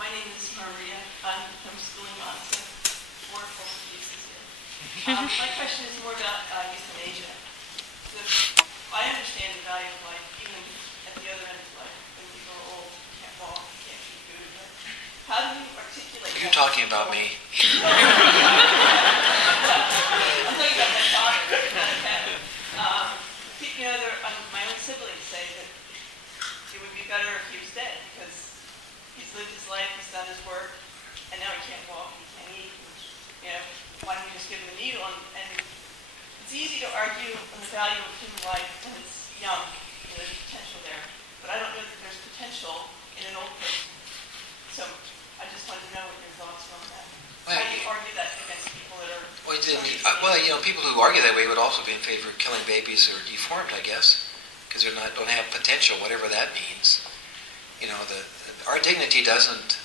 My name is Maria. I'm homeschooling on some wonderful pieces here. My question is more about euthanasia. So I understand the value of life, even at the other end of life, when people are old, can't walk, can't chew food. But how do you articulate that? You're talking about me. I'm talking about my daughter, not Ken. My own siblings say that it would be better if he was dead because he's lived his life, he's done his work, and now he can't walk, he can't eat. Why don't we just give him a needle? And it's easy to argue on the value of human life when it's young. There's potential there. But I don't know that there's potential in an old person. So I just wanted to know what your thoughts were on that. How do you argue that against people that are... People who argue that way would also be in favor of killing babies who are deformed, I guess, because don't have potential, whatever that means. Our dignity doesn't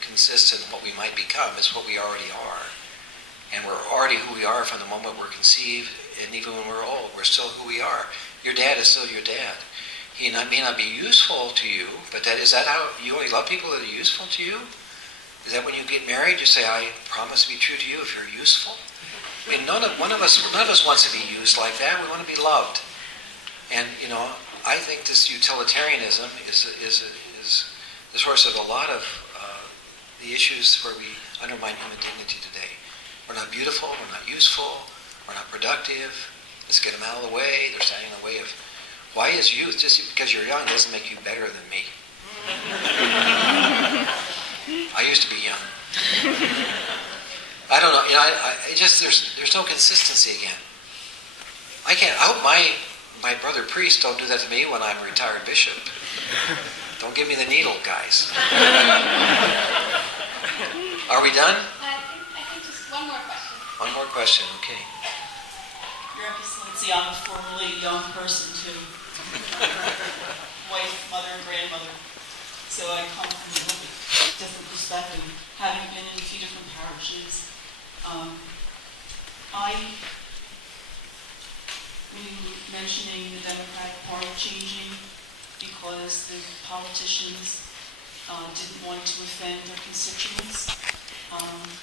consist in what we might become. It's what we already are. And we're already who we are from the moment we're conceived, and even when we're old, we're still who we are. Your dad is still your dad. He may not be useful to you, but is that how you only love people that are useful to you? Is that when you get married, you say, I promise to be true to you if you're useful? I mean, none of us wants to be used like that. We want to be loved. And, I think this utilitarianism is the source of a lot of the issues where we undermine human dignity today. We're not beautiful, we're not useful, we're not productive. Let's get them out of the way. They're standing in the way of... Why is youth? Just because you're young doesn't make you better than me. I used to be young. I don't know. There's no consistency again. I hope my brother priests don't do that to me when I'm a retired bishop. Don't give me the needle, guys. Are we done? I think just one more question. One more question, okay. Your Excellency, I'm a formerly young person too. Wife, mother, and grandmother. So I come from a little bit different perspective, having been in a few different parishes. When you were mentioning the Democratic Party changing because the politicians didn't want to offend their constituents.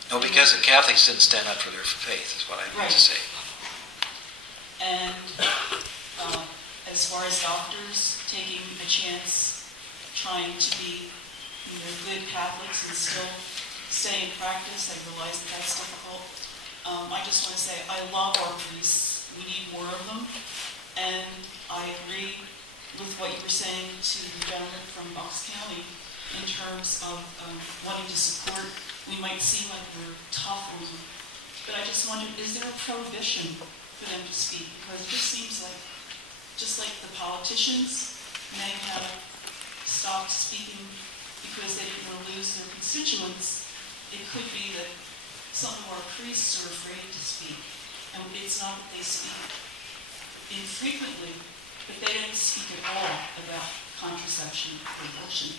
No, because the Catholics didn't stand up for their faith, is what I meant to say. And as far as doctors taking a chance, trying to be good Catholics and still stay in practice, I realize that that's difficult. I just want to say I love our priests. We need more of them. And I agree with what you were saying to the gentleman from Bucks County in terms of wanting to support. We might seem like we're tough on them, but I just wondered, is there a prohibition for them to speak? Because it just seems like, just like the politicians may have stopped speaking because they didn't want to lose their constituents, it could be that some of our priests are afraid to speak. And it's not that they speak infrequently, but they don't speak at all about contraception or abortion.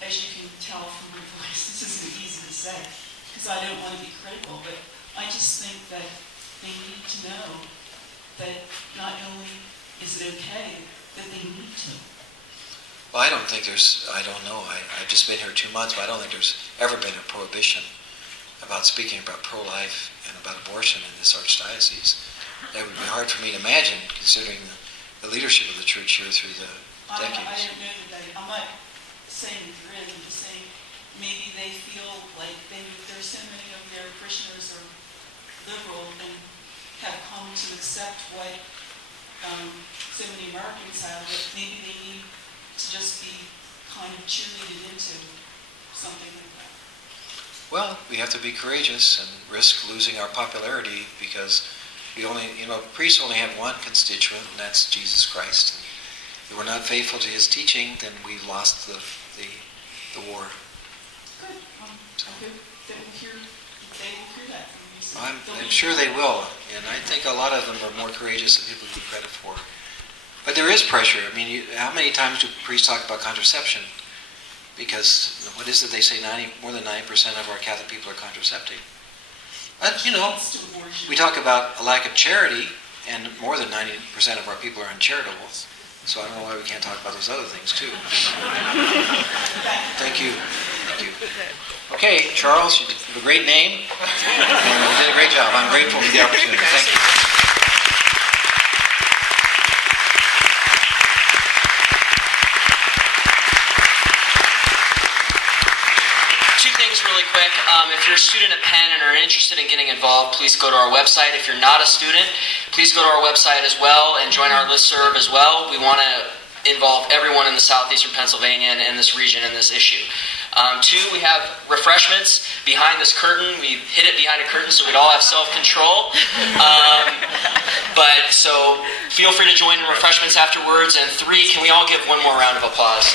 As you can tell from my voice, this isn't easy to say, because I don't want to be critical, but I just think that they need to know that not only is it okay, that they need to. Well, I don't know. I've just been here 2 months, but I don't think there's ever been a prohibition about speaking about pro-life and about abortion in this archdiocese. That would be hard for me to imagine, considering the leadership of the church here through the decades. I don't know that I'm not saying that there is. I'm just saying maybe they feel like there's so many of their parishioners are liberal and have come to accept what so many Americans have, that maybe they need to just be kind of cheerleaded into something like that. Well, we have to be courageous and risk losing our popularity because priests only have one constituent, and that's Jesus Christ. And if we're not faithful to his teaching, then we've lost the war. Good. I hope that they will hear that from you. So I'm sure they will, and I think a lot of them are more courageous than people give credit for. But there is pressure. I mean, how many times do priests talk about contraception? Because what is it they say? More than 90% of our Catholic people are contracepting. But, we talk about a lack of charity, and more than 90% of our people are uncharitable. So I don't know why we can't talk about those other things too. Thank you. Thank you. Okay, Charles, you have a great name, and you did a great job. I'm grateful for the opportunity. Thank you. Two things really quick. If you're a student at Penn and are interested in getting involved, please go to our website. If you're not a student, please go to our website as well and join our listserv as well. We want to involve everyone in the southeastern Pennsylvania and in this region in this issue. Two, we have refreshments behind this curtain. We hid it behind a curtain so we'd all have self-control. So feel free to join in refreshments afterwards. And three, can we all give one more round of applause?